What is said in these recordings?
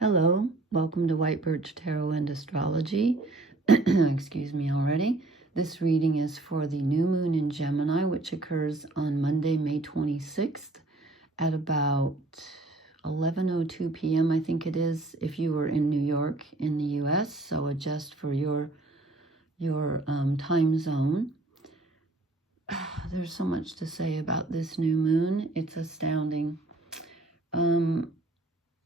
Hello, welcome to White Birch Tarot and Astrology. Excuse me already. This reading is for the new moon in Gemini, which occurs on Monday, May 26th at about 11:02 p.m. I think it is, if you were in New York in the U.S. So adjust for your time zone. There's so much to say about this new moon. It's astounding.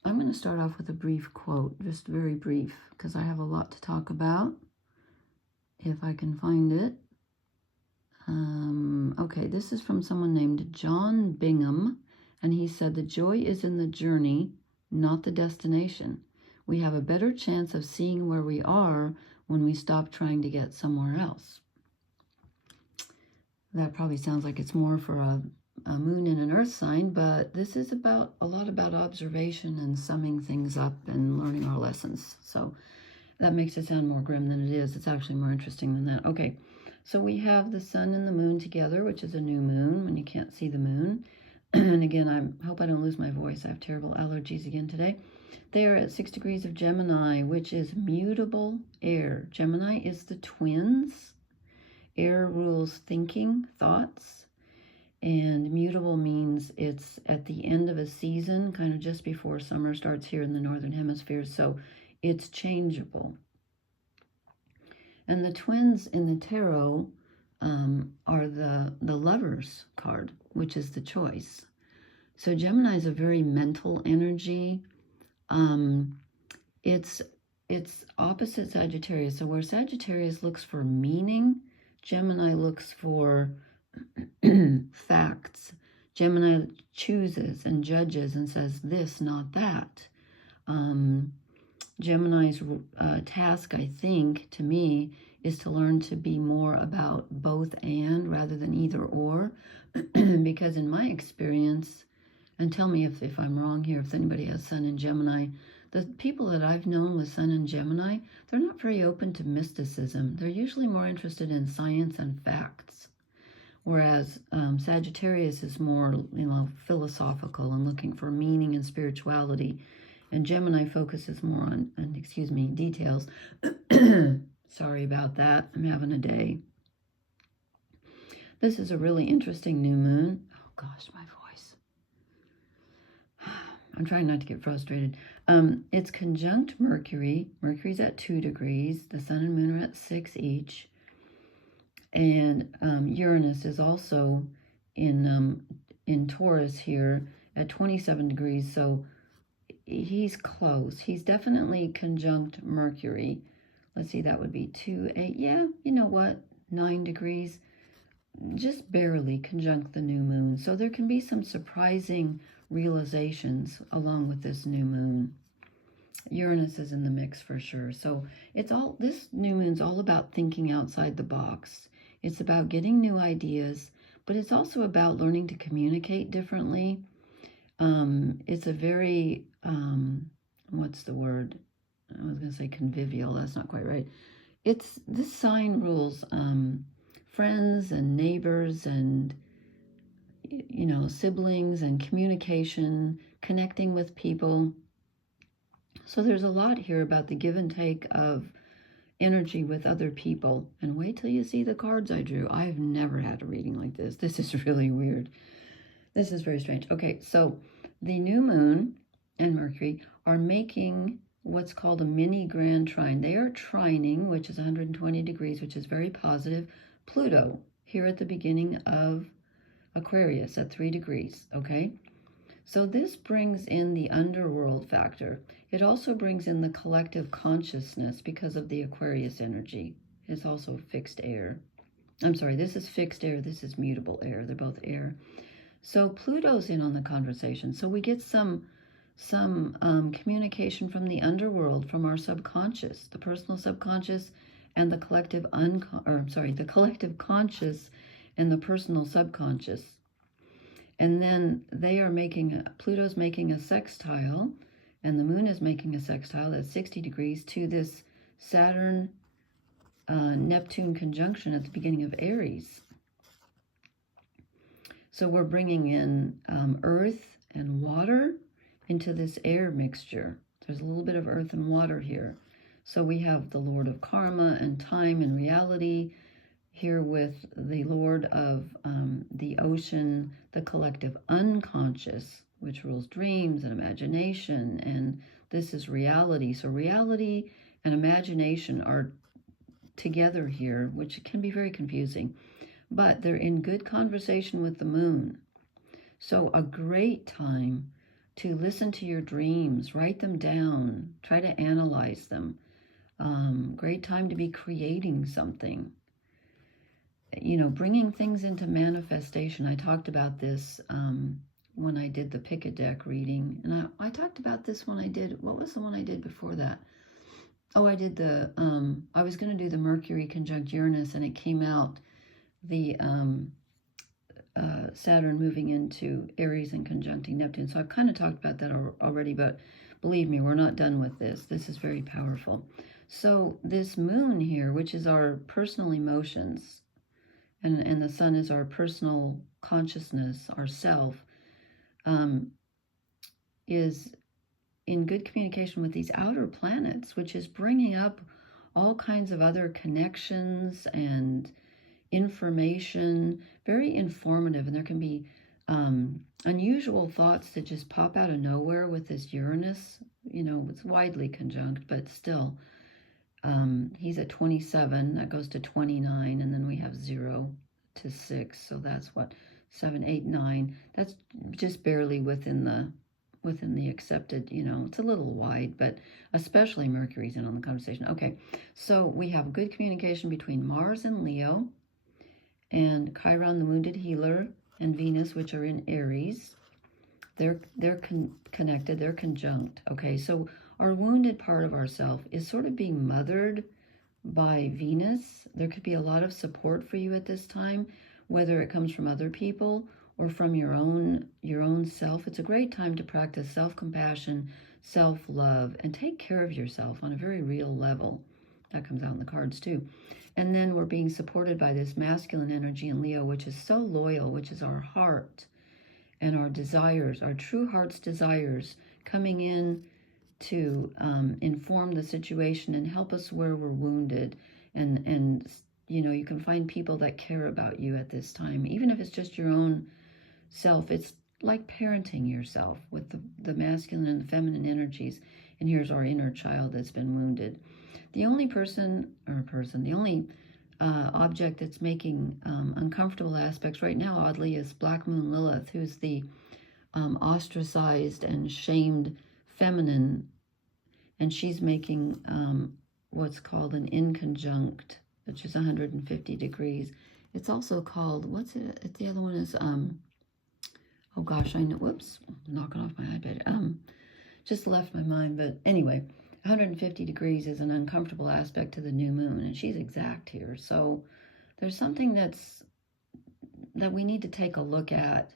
I'm going to start off with a brief quote, just very brief, because I have a lot to talk about, if I can find it. Okay, this is from someone named John Bingham, and he said, "The joy is in the journey, not the destination. We have a better chance of seeing where we are when we stop trying to get somewhere else." That probably sounds like it's more for a moon in an earth sign, but this is about a lot about observation and summing things up and learning our lessons. So that makes it sound more grim than it is. It's actually more interesting than that. Okay, so we have the sun and the moon together, which is a new moon when you can't see the moon. And again, I hope I don't lose my voice. I have terrible allergies again today. They are at 6 degrees of Gemini, which is mutable air. Gemini is the twins. Air rules thinking, thoughts. And mutable means it's at the end of a season, kind of just before summer starts here in the Northern Hemisphere. So it's changeable. And the twins in the tarot are the Lovers card, which is the choice. So Gemini is a very mental energy. It's opposite Sagittarius. So where Sagittarius looks for meaning, Gemini looks for facts. Gemini chooses and judges and says this, not that. Gemini's task, I think, to me, is to learn to be more about both and rather than either or. Because in my experience, and tell me if I'm wrong here, if anybody has Sun in Gemini, the people that I've known with Sun in Gemini, they're not very open to mysticism. They're usually more interested in science and facts. Whereas Sagittarius is more, philosophical and looking for meaning and spirituality. And Gemini focuses more on details. Sorry about that. I'm having a day. This is a really interesting new moon. Oh, gosh, my voice. I'm trying not to get frustrated. It's conjunct Mercury. Mercury's at 2 degrees. The sun and moon are at 6 each. And Uranus is also in Taurus here at 27 degrees. So he's close. He's definitely conjunct Mercury. Let's see, that would be 2, 8. Yeah, you know what? 9 degrees. Just barely conjunct the new moon. So there can be some surprising realizations along with this new moon. Uranus is in the mix for sure. So this new moon's all about thinking outside the box. It's about getting new ideas, but it's also about learning to communicate differently. It's a very, what's the word? I was going to say convivial. That's not quite right. This sign rules friends and neighbors and, siblings and communication, connecting with people. So there's a lot here about the give and take of energy with other people. And wait till you see the cards I drew. I've never had a reading like this. This is really weird. This is very strange. Okay, so the new moon and Mercury are making what's called a mini grand trine. They are trining, which is 120 degrees, which is very positive, Pluto here at the beginning of Aquarius at 3 degrees, okay? So this brings in the underworld factor. It also brings in the collective consciousness because of the Aquarius energy. It's also fixed air. I'm sorry, this is fixed air. This is mutable air. They're both air. So Pluto's in on the conversation. So we get some communication from the underworld, from our subconscious, the personal subconscious, and the collective the collective conscious and the personal subconscious. And then Pluto's making a sextile, and the moon is making a sextile at 60 degrees to this Saturn Neptune conjunction at the beginning of Aries. So we're bringing in earth and water into this air mixture. There's a little bit of earth and water here. So we have the Lord of Karma and time and reality here with the Lord of the ocean, the collective unconscious, which rules dreams and imagination, and this is reality. So reality and imagination are together here, which can be very confusing, but they're in good conversation with the moon. So a great time to listen to your dreams, write them down, try to analyze them. Great time to be creating something. You know, bringing things into manifestation. I talked about this when I did the Pick a Deck reading. And I talked about this when I did, what was the one I did before that? Oh, I did the, I was going to do the Mercury conjunct Uranus, and it came out the Saturn moving into Aries and conjuncting Neptune. So I've kind of talked about that already, but believe me, we're not done with this. This is very powerful. So this moon here, which is our personal emotions, and the sun is our personal consciousness, our self, is in good communication with these outer planets, which is bringing up all kinds of other connections and information, very informative. And there can be unusual thoughts that just pop out of nowhere with this Uranus. You know, it's widely conjunct, but still. He's at 27, that goes to 29, and then we have 0 to 6, so that's what, 7, 8, 9. That's just barely within the accepted, you know, it's a little wide, but especially Mercury's in on the conversation. Okay, so we have good communication between Mars and Leo, and Chiron, the wounded healer, and Venus, which are in Aries. They're connected, they're conjunct. Okay, so our wounded part of ourself is sort of being mothered by Venus. There could be a lot of support for you at this time, whether it comes from other people or from your own self. It's a great time to practice self-compassion, self-love, and take care of yourself on a very real level. That comes out in the cards too. And then we're being supported by this masculine energy in Leo, which is so loyal, which is our heart and our desires, our true heart's desires, coming in to inform the situation and help us where we're wounded. And you know, you can find people that care about you at this time, even if it's just your own self. It's like parenting yourself with the masculine and the feminine energies. And here's our inner child that's been wounded. The only the only object that's making uncomfortable aspects right now, oddly, is Black Moon Lilith, who's the ostracized and shamed feminine, and she's making what's called an inconjunct, which is 150 degrees. It's also called, what's it? The other one is, oh gosh, I know, whoops, knocking off my iPad. Just left my mind, but anyway, 150 degrees is an uncomfortable aspect to the new moon, and she's exact here. So there's something that we need to take a look at,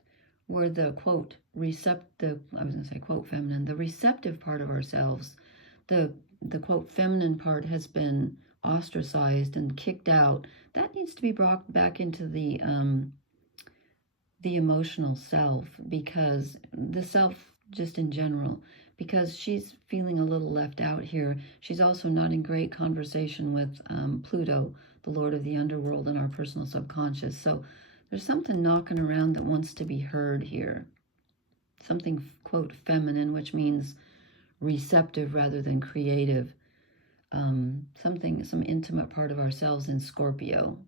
where the quote receptive, I was going to say quote feminine, the receptive part of ourselves, the quote feminine part has been ostracized and kicked out. That needs to be brought back into the emotional self, because the self just in general, because she's feeling a little left out here. She's also not in great conversation with Pluto, the Lord of the underworld, and our personal subconscious. So there's something knocking around that wants to be heard here. Something, quote, feminine, which means receptive rather than creative. Some intimate part of ourselves in Scorpio,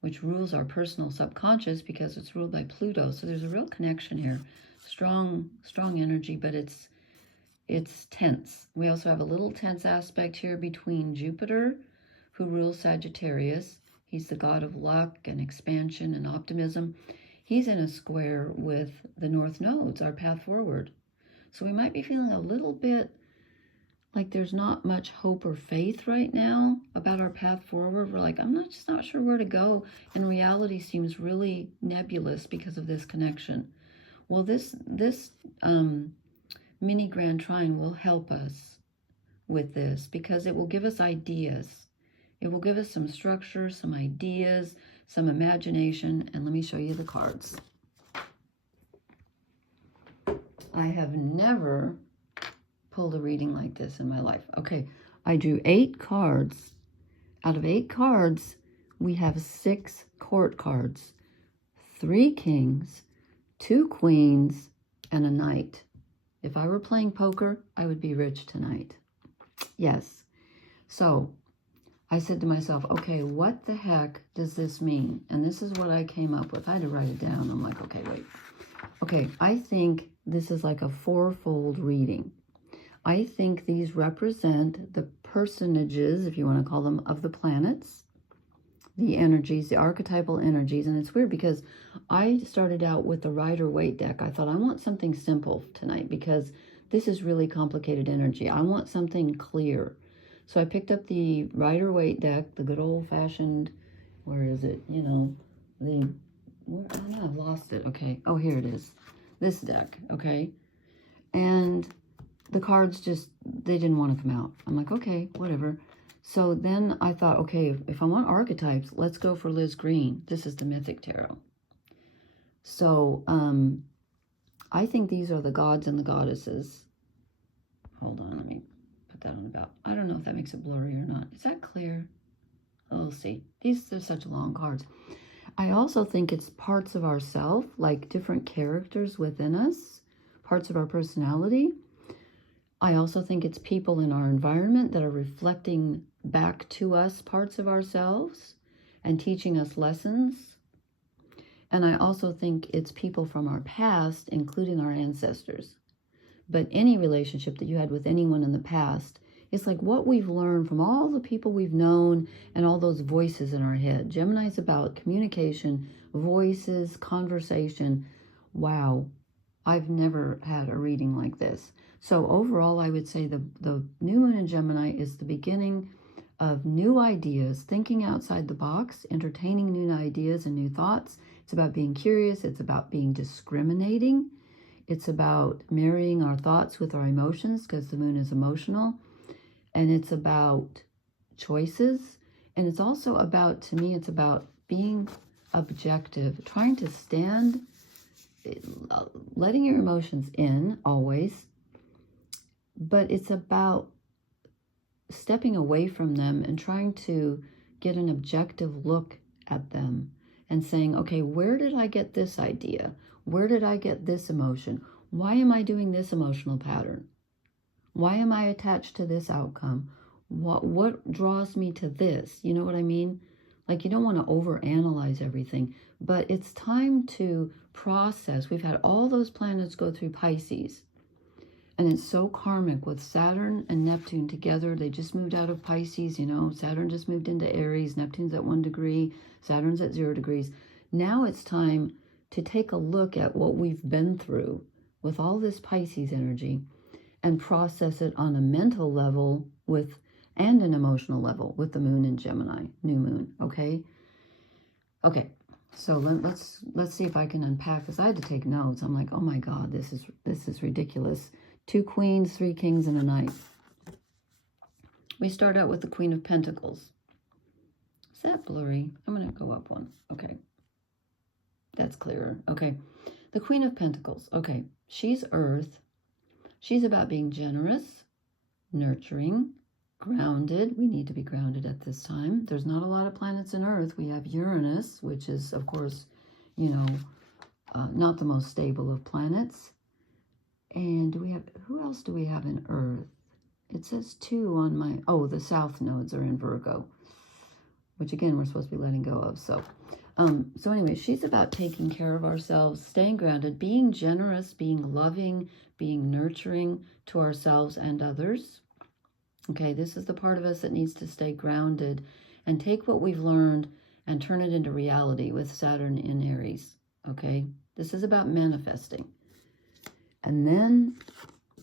which rules our personal subconscious because it's ruled by Pluto. So there's a real connection here. Strong energy, but it's tense. We also have a little tense aspect here between Jupiter, who rules Sagittarius. He's the god of luck and expansion and optimism. He's in a square with the North Nodes, our path forward. So we might be feeling a little bit like there's not much hope or faith right now about our path forward. We're like, just not sure where to go. And reality seems really nebulous because of this connection. Well, this mini grand trine will help us with this, because it will give us ideas. It will give us some structure, some ideas, some imagination. And let me show you the cards. I have never pulled a reading like this in my life. Okay, I drew 8 cards. Out of 8 cards, we have 6 court cards, 3 kings, 2 queens, and a knight. If I were playing poker, I would be rich tonight. Yes. So I said to myself, okay, what the heck does this mean? And this is what I came up with. I had to write it down. I'm like, okay, wait. Okay, I think this is like a 4-fold reading. I think these represent the personages, if you want to call them, of the planets, the energies, the archetypal energies. And it's weird because I started out with the Rider-Waite deck. I thought I want something simple tonight because this is really complicated energy. I want something clear. So I picked up the Rider-Waite deck, the good old-fashioned, where is it? You know, oh no, I've lost it. Okay. Oh, here it is. This deck, okay? And the cards just, they didn't want to come out. I'm like, okay, whatever. So then I thought, okay, if I want archetypes, let's go for Liz Green. This is the Mythic Tarot. So I think these are the gods and the goddesses. Hold on, let me put that on about. I don't know if that makes it blurry or not. Is that clear? We'll see. These are such long cards. I also think it's parts of ourself, like different characters within us, parts of our personality. I also think it's people in our environment that are reflecting back to us parts of ourselves and teaching us lessons. And I also think it's people from our past, including our ancestors. But any relationship that you had with anyone in the past, it's like what we've learned from all the people we've known and all those voices in our head. Gemini is about communication, voices, conversation. Wow, I've never had a reading like this. So overall, I would say the new moon in Gemini is the beginning of new ideas, thinking outside the box, entertaining new ideas and new thoughts. It's about being curious. It's about being discriminating. It's about marrying our thoughts with our emotions because the moon is emotional. And it's about choices. And it's also about, to me, it's about being objective, trying to stand, letting your emotions in always. But it's about stepping away from them and trying to get an objective look at them and saying, okay, where did I get this idea? Where did I get this emotion? Why am I doing this emotional pattern? Why am I attached to this outcome? What draws me to this? You know what I mean? Like, you don't want to overanalyze everything, but it's time to process. We've had all those planets go through Pisces, and it's so karmic with Saturn and Neptune together. They just moved out of Pisces, you know. Saturn just moved into Aries. Neptune's at 1 degree. Saturn's at 0 degrees. Now it's time to take a look at what we've been through with all this Pisces energy and process it on a mental level and an emotional level with the moon in Gemini, new moon, okay? Okay, so let's see if I can unpack this. I had to take notes. I'm like, oh my God, this is ridiculous. 2 queens, 3 kings, and a knight. We start out with the Queen of Pentacles. Is that blurry? I'm going to go up one. Okay. That's clearer. Okay. The Queen of Pentacles. Okay. She's Earth. She's about being generous, nurturing, grounded. We need to be grounded at this time. There's not a lot of planets in Earth. We have Uranus, which is, of course, you know, not the most stable of planets. And who else do we have in Earth? It says 2 on my, the south nodes are in Virgo, which again, we're supposed to be letting go of. So anyway, she's about taking care of ourselves, staying grounded, being generous, being loving, being nurturing to ourselves and others. Okay, this is the part of us that needs to stay grounded and take what we've learned and turn it into reality with Saturn in Aries. Okay, this is about manifesting. And then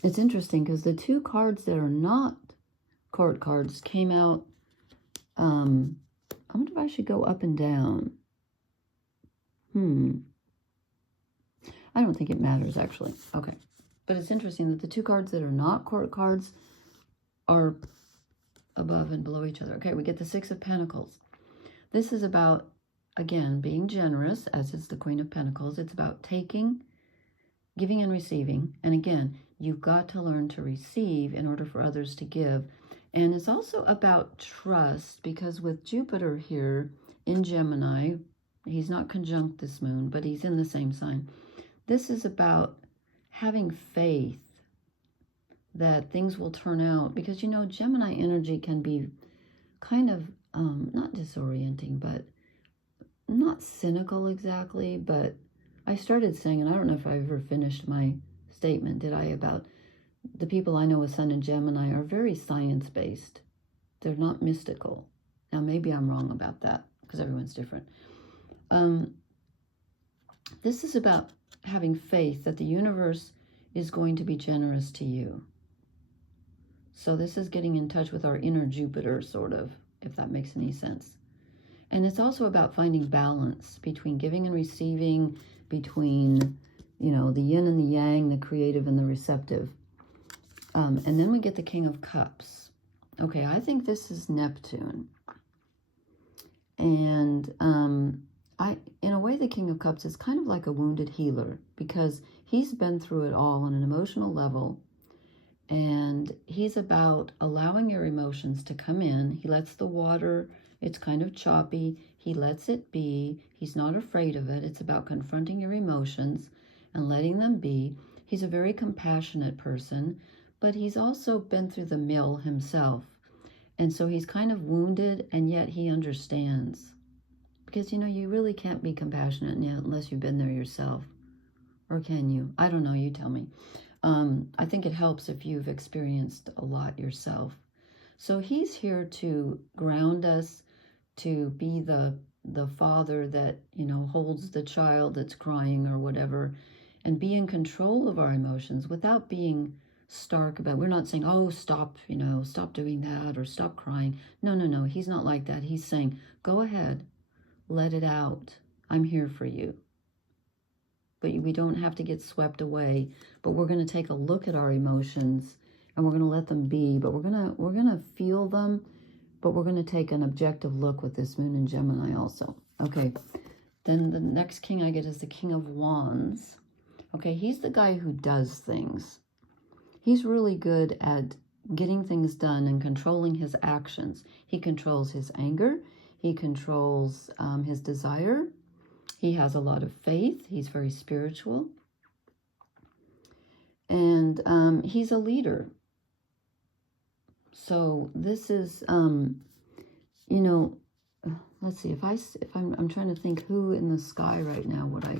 it's interesting because the 2 cards that are not court cards came out. I wonder if I should go up and down. I don't think it matters, actually. Okay. But it's interesting that the 2 cards that are not court cards are above and below each other. Okay, we get the 6 of Pentacles. This is about, again, being generous, as is the Queen of Pentacles. It's about taking, giving and receiving. And again, You've got to learn to receive in order for others to give. And it's also about trust, because with Jupiter here in Gemini, he's not conjunct this moon, but he's in the same sign. This is about having faith that things will turn out, because, you know, Gemini energy can be kind of not disorienting, but not cynical exactly. But I started saying, and I don't know if I ever finished my statement, did I, about the people I know with Sun in Gemini are very science-based. They're not mystical. Now, maybe I'm wrong about that, because everyone's different. This is about having faith that the universe is going to be generous to you. So this is getting in touch with our inner Jupiter, sort of, if that makes any sense. And it's also about finding balance between giving and receiving, between, you know, the yin and the yang, the creative and the receptive. And then we get the King of Cups. Okay, I think this is Neptune. And in a way, the King of Cups is kind of like a wounded healer, because he's been through it all on an emotional level. And he's about allowing your emotions to come in. He lets the water, it's kind of choppy, he lets it be. He's not afraid of it. It's about confronting your emotions and letting them be. He's a very compassionate person, but he's also been through the mill himself. And so he's kind of wounded, and yet he understands. Because, you know, you really can't be compassionate unless you've been there yourself. Or can you? I don't know, you tell me. I think it helps if you've experienced a lot yourself. So he's here to ground us, to be the father that, you know, holds the child that's crying or whatever, and be in control of our emotions without being stark about it. We're not saying, oh, stop, you know, stop doing that or stop crying. No, no, no. He's not like that. He's saying, go ahead, let it out. I'm here for you. But we don't have to get swept away. But we're going to take a look at our emotions, and we're going to let them be. But we're going to feel them, but we're going to take an objective look with this moon in Gemini also. Okay, then the next king I get is the King of Wands. Okay, he's the guy who does things. He's really good at getting things done and controlling his actions. He controls his anger. He controls his desire. He has a lot of faith. He's very spiritual. And he's a leader. So this is, you know, let's see, if I'm trying to think who in the sky right now would I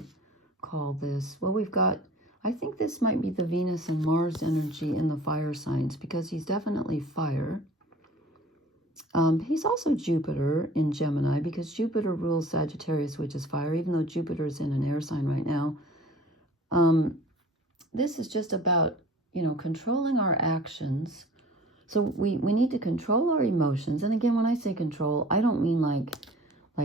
call this. Well, we've got, I think this might be the Venus and Mars energy in the fire signs, because he's definitely fire. He's also Jupiter in Gemini, because Jupiter rules Sagittarius, which is fire, even though Jupiter is in an air sign right now. This is just about, you know, controlling our actions. So we need to control our emotions. And again, when I say control, I don't mean like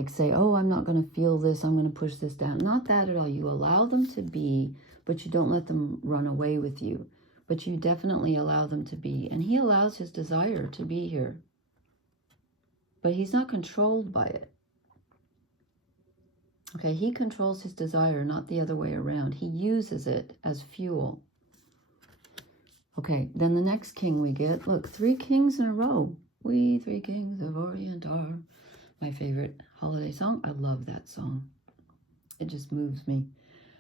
say, oh, I'm not going to feel this, I'm going to push this down. Not that at all. You allow them to be, but you don't let them run away with you. But you definitely allow them to be. And he allows his desire to be here. But he's not controlled by it. Okay, he controls his desire, not the other way around. He uses it as fuel. Okay, then the next king we get, look, 3 kings in a row. We 3 kings of Orient are my favorite holiday song. I love that song. It just moves me.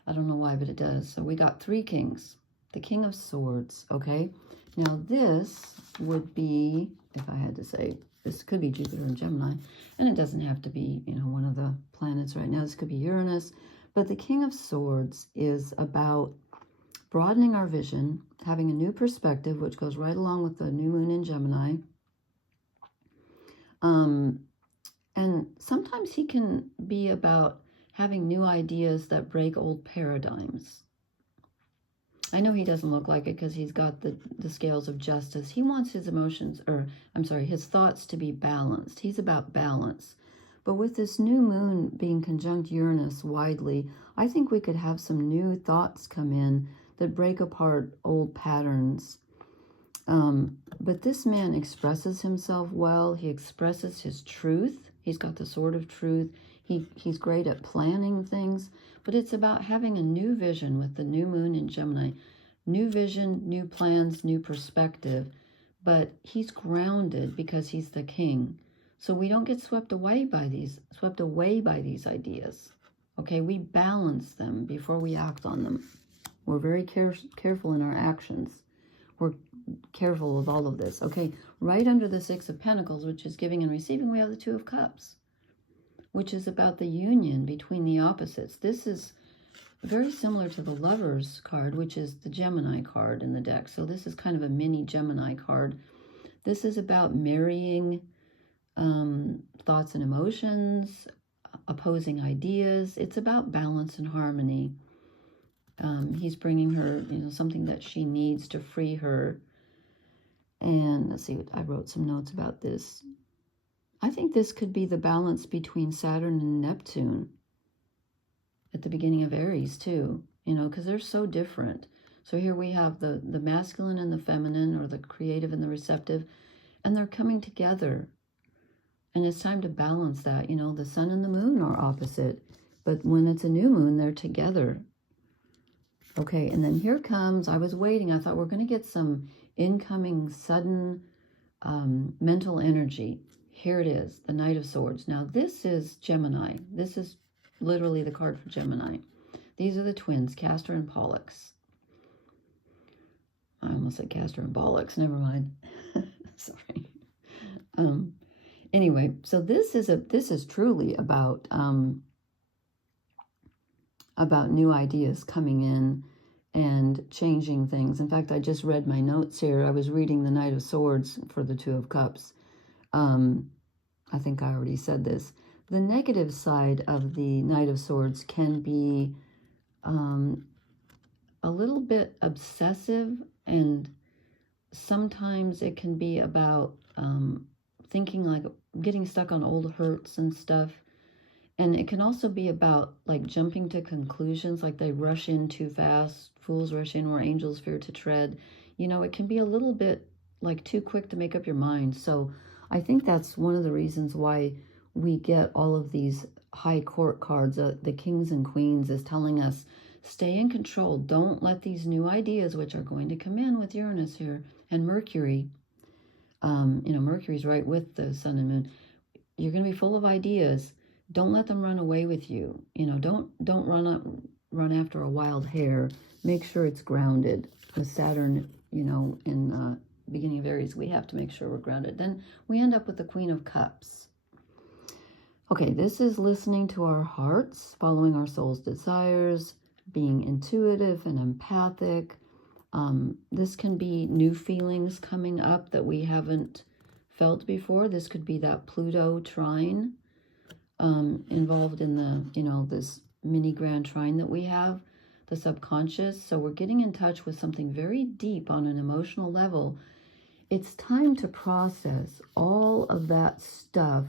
I don't know why, but it does. So we got 3 kings. The King of Swords, okay? Now this would be, if I had to say, this could be Jupiter and Gemini, and it doesn't have to be, you know, one of the planets right now. This could be Uranus. But the King of Swords is about broadening our vision, having a new perspective, which goes right along with the new moon in Gemini. And sometimes he can be about having new ideas that break old paradigms. I know he doesn't look like it because he's got the scales of justice. He wants his emotions, or I'm sorry, his thoughts to be balanced. He's about balance. But with this new moon being conjunct Uranus widely, I think we could have some new thoughts come in that break apart old patterns. But this man expresses himself well. He expresses his truth. He's got the sword of truth. He's great at planning things. But it's about having a new vision with the new moon in Gemini. new vision, new plans, new perspective. But he's grounded because he's the king. So we don't get swept away by these ideas. Okay, we balance them before we act on them. We're very careful in our actions. We're careful of all of this. Okay, right under the Six of Pentacles, which is giving and receiving, we have the Two of Cups, which is about the union between the opposites. This is very similar to the Lovers card, which is the Gemini card in the deck. So this is kind of a mini Gemini card. This is about marrying thoughts and emotions, opposing ideas. It's about balance and harmony. He's bringing her, something that she needs to free her. And let's see, I wrote some notes about this. I think this could be the balance between Saturn and Neptune at the beginning of Aries too, because they're so different. So here we have the masculine and the feminine, or the creative and the receptive, and they're coming together. And it's time to balance that. The sun and the moon are opposite, but when it's a new moon, they're together. Okay, and then here comes, I was waiting, I thought we're going to get some incoming sudden mental energy. Here it is, the Knight of Swords. Now this is Gemini. This is literally the card for Gemini. These are the twins, Castor and Pollux. I almost said Castor and Pollux, never mind. Sorry. Anyway, so this is truly about new ideas coming in and changing things. In fact, I just read my notes here. I was reading the Knight of Swords for the Two of Cups. I think I already said this. The negative side of the Knight of Swords can be a little bit obsessive, and sometimes it can be about thinking like getting stuck on old hurts and stuff. And it can also be about like jumping to conclusions, like they rush in too fast. Fools rush in where angels fear to tread. It can be a little bit like too quick to make up your mind. So I think that's one of the reasons why we get all of these high court cards. The kings and queens is telling us, stay in control. Don't let these new ideas, which are going to come in with Uranus here and Mercury. Mercury's right with the sun and moon. You're going to be full of ideas. Don't let them run away with you. Don't run after a wild hare. Make sure it's grounded. With Saturn, in the beginning of Aries, we have to make sure we're grounded. Then we end up with the Queen of Cups. Okay, this is listening to our hearts, following our soul's desires, being intuitive and empathic. This can be new feelings coming up that we haven't felt before. This could be that Pluto trine involved in the, this mini grand trine that we have, the subconscious. So we're getting in touch with something very deep on an emotional level. It's time to process all of that stuff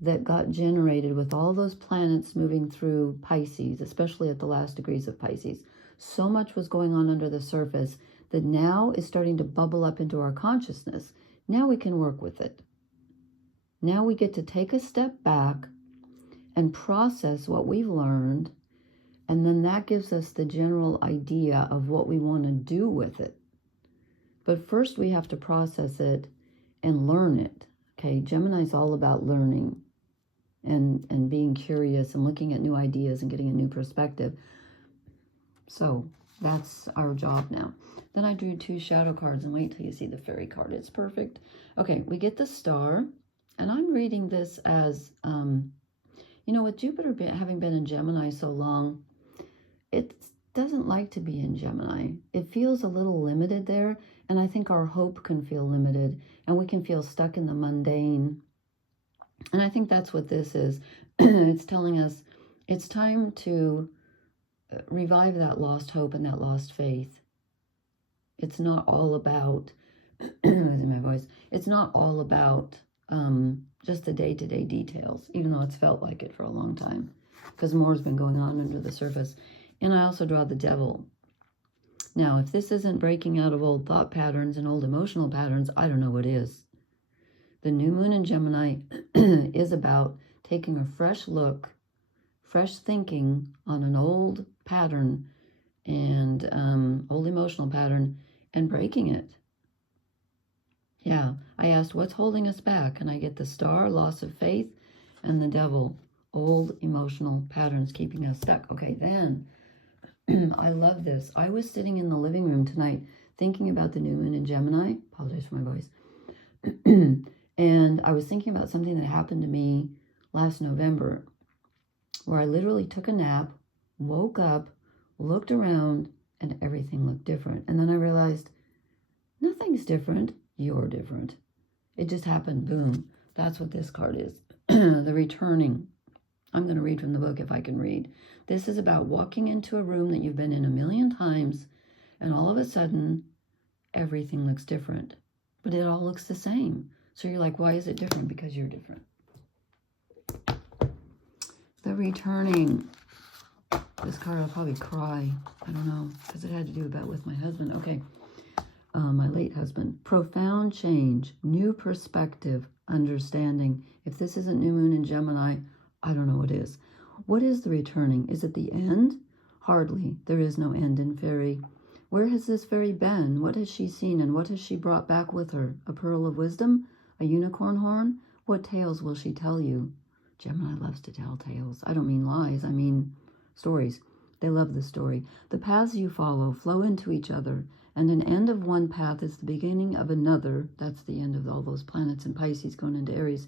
that got generated with all those planets moving through Pisces, especially at the last degrees of Pisces. So much was going on under the surface that now is starting to bubble up into our consciousness. Now we can work with it. Now we get to take a step back and process what we've learned, and then that gives us the general idea of what we want to do with it. But first we have to process it and learn it. Okay, Gemini's all about learning and being curious and looking at new ideas and getting a new perspective. So that's our job now. Then I drew 2 shadow cards, and wait till you see the fairy card. It's perfect. Okay, we get the star, and I'm reading this as, with Jupiter having been in Gemini so long, it doesn't like to be in Gemini. It feels a little limited there, and I think our hope can feel limited, and we can feel stuck in the mundane. And I think that's what this is. It's telling us it's time to revive that lost hope and that lost faith. It's not all about, losing my voice, it's not all about just the day-to-day details, even though it's felt like it for a long time, because more's been going on under the surface. And I also draw the devil. Now, if this isn't breaking out of old thought patterns and old emotional patterns, I don't know what is. The new moon in Gemini is about taking a fresh look, fresh thinking on an old pattern, and old emotional pattern and breaking it. Yeah, I asked, what's holding us back? And I get the Star, loss of faith, and the Devil, old emotional patterns keeping us stuck. Okay, then, I love this. I was sitting in the living room tonight thinking about the new moon in Gemini. Apologize for my voice. And I was thinking about something that happened to me last November, where I literally took a nap, woke up, looked around, and everything looked different. And then I realized, nothing's different. You're different. It just happened. Boom. That's what this card is. The returning. I'm going to read from the book if I can read. This is about walking into a room that you've been in a million times, and all of a sudden, everything looks different. But it all looks the same. So you're like, why is it different? Because you're different. The returning. This card, I'll probably cry. I don't know, because it had to do about with my husband. Okay. My late husband. Profound change, new perspective, understanding. If this isn't new moon in Gemini, I don't know what is. What is the returning? Is it the end? Hardly. There is no end in fairy. Where has this fairy been? What has she seen and what has she brought back with her? A pearl of wisdom? A unicorn horn? What tales will she tell you? Gemini loves to tell tales. I don't mean lies. I mean stories. They love the story. The paths you follow flow into each other, and an end of one path is the beginning of another. That's the end of all those planets in Pisces going into Aries.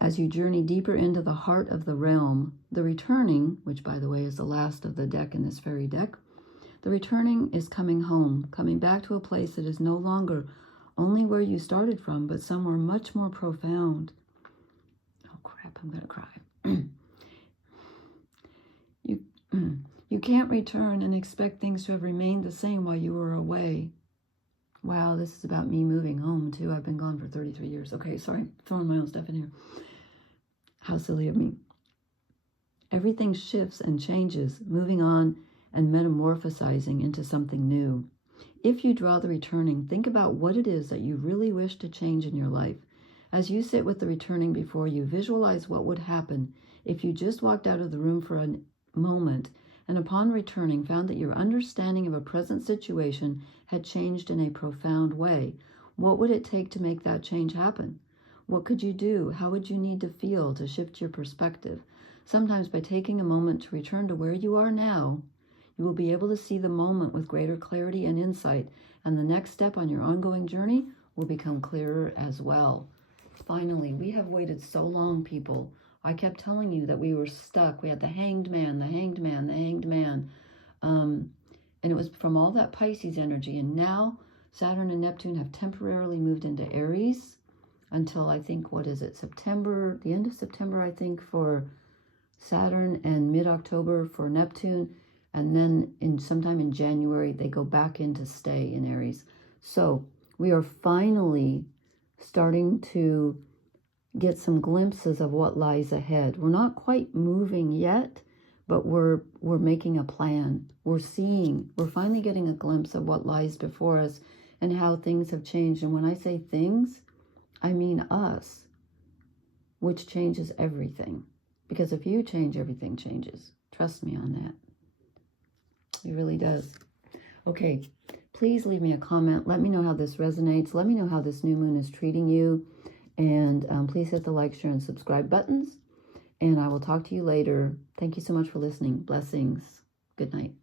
As you journey deeper into the heart of the realm, the returning, which by the way is the last of the deck in this fairy deck, the returning is coming home, coming back to a place that is no longer only where you started from, but somewhere much more profound. Oh crap, I'm going to cry. You can't return and expect things to have remained the same while you were away. Wow, this is about me moving home too. I've been gone for 33 years. Okay, sorry, throwing my own stuff in here. How silly of me. Everything shifts and changes, moving on and metamorphosizing into something new. If you draw the returning, think about what it is that you really wish to change in your life. As you sit with the returning before you, visualize what would happen if you just walked out of the room for a moment and upon returning found that your understanding of a present situation had changed in a profound way. What would it take to make that change happen? What could you do? How would you need to feel to shift your perspective? Sometimes by taking a moment to return to where you are now, you will be able to see the moment with greater clarity and insight, and the next step on your ongoing journey will become clearer as well. Finally, we have waited so long, people. I kept telling you that we were stuck. We had the hanged man, the hanged man, the hanged man. And it was from all that Pisces energy. And now Saturn and Neptune have temporarily moved into Aries until I think, what is it, September, the end of September, I think, for Saturn, and mid-October for Neptune. And then sometime in January, they go back into stay in Aries. So we are finally starting to get some glimpses of what lies ahead. We're not quite moving yet, but we're making a plan. We're finally getting a glimpse of what lies before us and how things have changed. And when I say things, I mean us, which changes everything. Because if you change, everything changes. Trust me on that. It really does. Okay, please leave me a comment. Let me know how this resonates. Let me know how this new moon is treating you. And please hit the like, share, and subscribe buttons. And I will talk to you later. Thank you so much for listening. Blessings. Good night.